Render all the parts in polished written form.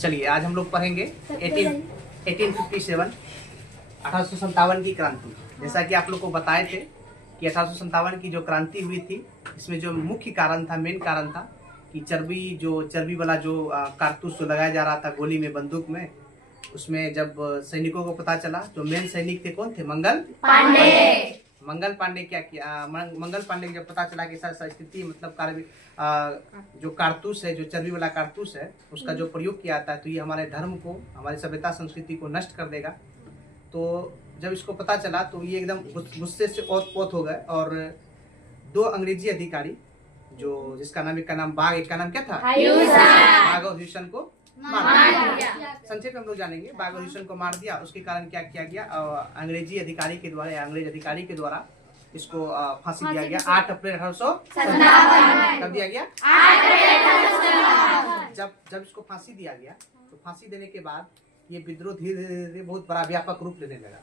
चलिए आज हम लोग पढ़ेंगे 1857 की क्रांति। जैसा कि आप लोग को बताए थे कि 1857 की जो क्रांति हुई थी, इसमें जो मुख्य कारण था, मेन कारण था कि चर्बी वाला जो कारतूस जो लगाया जा रहा था गोली में, बंदूक में, उसमें जब सैनिकों को पता चला, जो मेन सैनिक थे कौन थे? मंगल पांडे क्या किया? मंगल पांडे को जब पता चला कि ऐसा स्थिति, मतलब जो कारतूस है, जो चर्बी वाला कारतूस है, उसका जो प्रयोग किया जाता है, तो ये हमारे धर्म को, हमारी सभ्यता संस्कृति को नष्ट कर देगा। तो जब इसको पता चला तो ये एकदम गुस्से से ओत-पोत हो गए और दो अंग्रेजी अधिकारी, जो जिसका नाम, एक का नाम बाघ, एक का नाम क्या था? बाघ और ह्यूसन को मार दिया। संक्षेप में हम लोग जानेंगे। बाघ और ह्यूसन को मार दिया। उसके कारण क्या किया गया? अंग्रेज अधिकारी के द्वारा इसको फांसी दिया गया 8 अप्रैल 1857। कब दिया गया? 8 अप्रैल 1857। जब इसको फांसी दिया गया तो फांसी देने के बाद ये विद्रोह धीरे धीरे बहुत बड़ा व्यापक रूप लेने लगा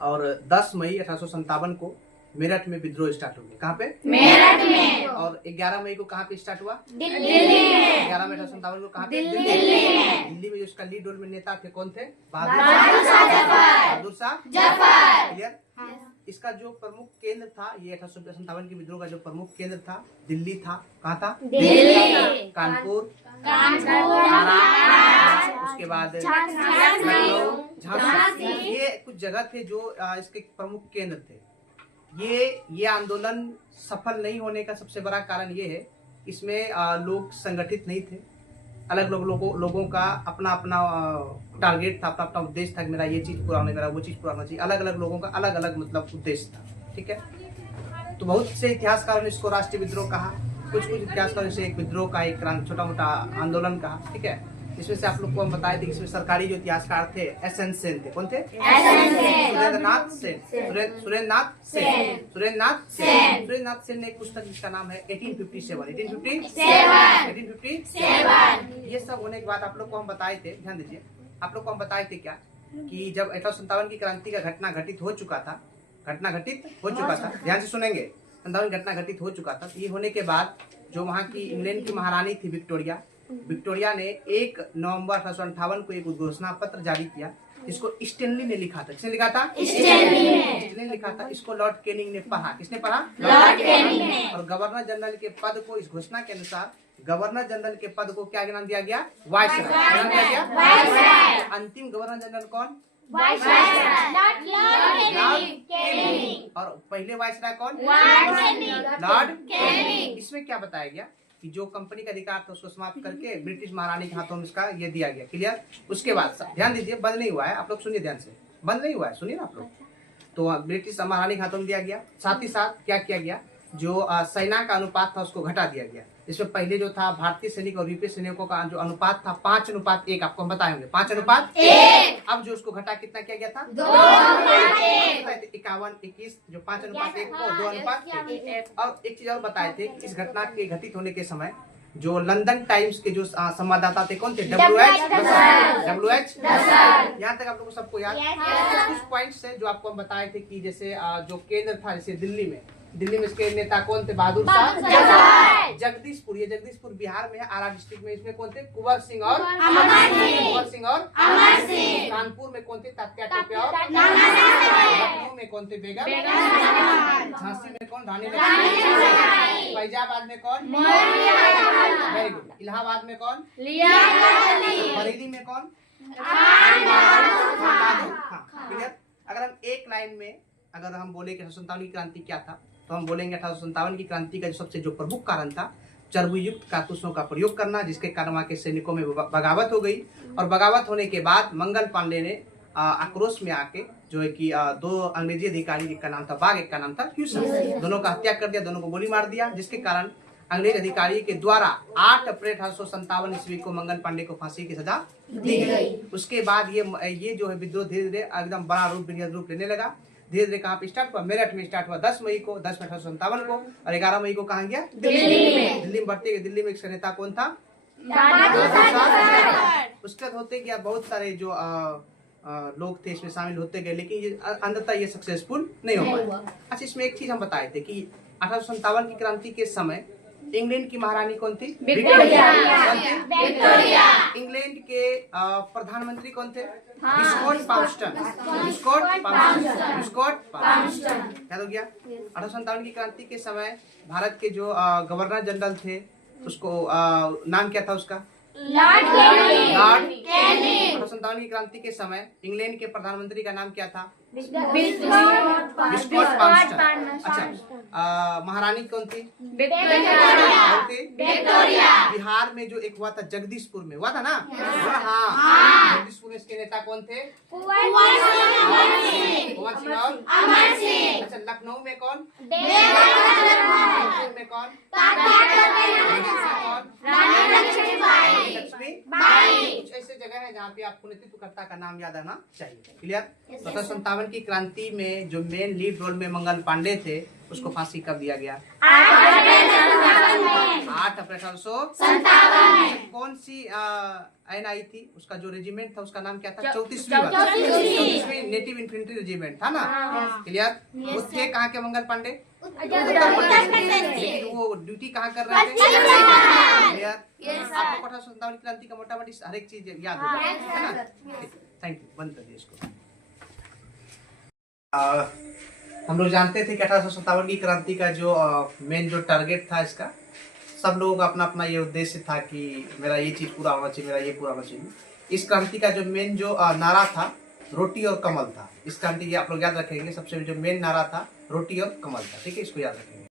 और 10 मई 1857 को मेरठ में विद्रोह स्टार्ट हो गया। कहाँ पे? मेरठ में। और 11 मई को कहाँ पे स्टार्ट हुआ? दिल्ली में। 11 मई 1857 को कहाँ पे? दिल्ली में। जो इसका लीड रोल में नेता थे कौन थे? बहादुर शाह जफर। क्लियर? इसका जो प्रमुख केंद्र था, ये 1857 के विद्रोह का जो प्रमुख केंद्र था, दिल्ली था। कहाँ था? दिल्ली। कानपुर, उसके बाद लखनऊ, झांसी, ये कुछ जगह थे जो इसके प्रमुख केंद्र थे। ये आंदोलन सफल नहीं होने का सबसे बड़ा कारण ये है, इसमें लोग संगठित नहीं थे। अलग लोगों का अपना अपना टारगेट था, अपना अपना उद्देश्य था कि मेरा ये चीज पूरा होने, मेरा वो चीज पूरा होना चाहिए। अलग अलग लोगों का अलग अलग मतलब उद्देश्य था। ठीक है, तो बहुत से इतिहासकारों ने इसको राष्ट्रीय विद्रोह कहा, कुछ इतिहासकारों से एक विद्रोह का, एक छोटा मोटा आंदोलन कहा। ठीक है, इसमें से आप लोग को हम बताए थे, इसमें सरकारी जो इतिहासकार थे एस.एन. सेन थे। कौन थे? सुरेंद्रनाथ सेन ने एक पुस्तक जिसका नाम है 1857। ये सब होने के बाद आप लोग को हम बताए थे, ध्यान दीजिए, आप लोग को हम बताए थे क्या कि जब 1857 की क्रांति का घटना घटित हो चुका था, ध्यान से सुनेंगे। 57 घटना घटित हो चुका था। ये होने के बाद जो वहाँ की इंग्लैंड की महारानी थी विक्टोरिया ने 1 नवंबर 1858 को एक घोषणा पत्र जारी किया, जिसको स्टैनली ने लिखा था। किसने लिखा था? स्टैनली ने लिखा था। इसको लॉर्ड कैनिंग ने पढ़ा। किसने पढ़ा? लॉर्ड कैनिंग ने। और गवर्नर जनरल के पद को, इस घोषणा के अनुसार गवर्नर जनरल के पद को क्या नाम दिया गया? वाइसराय। अंतिम गवर्नर जनरल कौन? और पहले वाइसराय कौन? Lord Canning. इसमें क्या बताया गया कि जो कंपनी का अधिकार था उसको समाप्त करके ब्रिटिश महारानी के हाथों में इसका ये दिया गया। क्लियर? उसके बाद ध्यान दीजिए, बंद नहीं हुआ है, आप लोग सुनिए ध्यान से, बंद नहीं हुआ है, सुनिए ना आप लोग। तो ब्रिटिश महारानी के हाथों में दिया गया। साथ ही साथ क्या किया गया? जो सेना का अनुपात था उसको घटा दिया गया। इसमें पहले जो था भारतीय सैनिक और यूरोपीय सैनिकों का जो अनुपात था 5:1, आपको हम बताए होंगे 5:1। अब जो उसको घटा कितना किया गया था? 51-21, जो 5:1 को 2:1। और एक चीज और बताए थे, इस घटना के घटित होने के समय जो लंदन टाइम्स के जो संवाददाता थे कौन थे? WH। यहाँ तक आप लोगों को सबको याद? कुछ पॉइंट्स है जो आपको हम बताए थे कि जैसे जो केंद्र था, जैसे दिल्ली में इसके नेता कौन थे? बहादुर शाह। जगदीशपुर बिहार में है, आरा डिस्ट्रिक्ट में, इसमें कौन थे? कुंवर सिंह और अमर सिंह। कानपुर में कौन थे? तात्या टोपे और लखनऊ में कौन थे? बेगम। झांसी में कौन? रानी लक्ष्मीबाई। फैजाबाद में कौन? Very good. इलाहाबाद में कौन? बरेली में कौन? क्लियर? अगर हम एक लाइन में अगर हम बोले कि 1857 की क्रांति क्या था, तो हम बोलेंगे 1857 की क्रांति का सबसे जो प्रमुख कारण था, चर्बीयुक्त कारतूसों का प्रयोग करना, जिसके कारण वहाँ के सैनिकों में बगावत हो गई। और बगावत होने के बाद मंगल पांडे ने आक्रोश में आके, जो है कि 2 अंग्रेजी अधिकारी, एक का नाम था बाघ, एक का नाम था ह्यूसन, दोनों का हत्या कर दिया, दोनों को गोली मार दिया, जिसके कारण अंग्रेज अधिकारी के द्वारा 8 अप्रैल 1857 ईस्वी को मंगल पांडे को फांसी की सजा दी गई। उसके बाद ये जो है विद्रोह धीरे धीरे एकदम बड़ा रूप लेने लगा। धीरे धीरे कहाँ पे स्टार्ट हुआ? मेरठ में स्टार्ट हुआ 10 मई को, 10 मई 1857 को। और 11 मई को कहाँ गया? दिल्ली में बढ़ते गए। दिल्ली में एक नेता कौन था? उसके बाद होते गया, बहुत सारे जो लोग थे इसमें शामिल होते गए, लेकिन अंततः ये सक्सेसफुल नहीं हो पाया। अच्छा, इसमें एक चीज हम बताए थे कि 1857 की क्रांति के समय इंग्लैंड की महारानी कौन थी? विक्टोरिया। इंग्लैंड के प्रधानमंत्री कौन थे? विस्कॉट पाउस्टन। याद हो गया? 1857 की क्रांति के समय भारत के जो गवर्नर जनरल थे उसको नाम क्या था उसका? Lord Canning. 1857 की क्रांति के समय इंग्लैंड के प्रधानमंत्री का नाम क्या था? विस्कॉट पाउस्टन। अच्छा, महारानी कौन थी? विक्टोरिया। बिहार में जो एक हुआ था जगदीशपुर में, हुआ था ना? हाँ। जगदीशपुर में इसके नेता कौन थे? कुंवर सिंह और अमर सिंह। अच्छा, लखनऊ में कौन? में कौन? लक्ष्मीबाई। कुछ ऐसे जगह है जहाँ पे आपको नेतृत्वकर्ता का नाम याद आना चाहिए। क्लियर? 1757 की क्रांति में जो मेन लीड रोल में मंगल पांडे थे उसको फांसी कब दिया गया? 8 अप्रैल 1857। कौन सी आयन आई थी? उसका जो रेजिमेंट था उसका नाम क्या था? 34वीं नेटिव इन्फेंट्री रेजिमेंट था ना? क्लियर? वो थे कहाँ के मंगल पांडे? वो ड्यूटी कहाँ कर रहे थे? क्लियर? आपको 1857 क्रांति का मोटा मोटी हर एक चीज याद हो है ना? Thank you. बंद कर दिए इसको। हम लोग जानते थे कि 1857 की क्रांति का जो मेन जो टारगेट था इसका, सब लोगों का अपना अपना ये उद्देश्य था कि मेरा ये चीज पूरा होना चाहिए, मेरा ये पूरा होना चाहिए। इस क्रांति का जो मेन जो नारा था रोटी और कमल था। इस क्रांति की आप लोग याद रखेंगे, सबसे जो मेन नारा था रोटी और कमल था। ठीक है, इसको याद रखेंगे।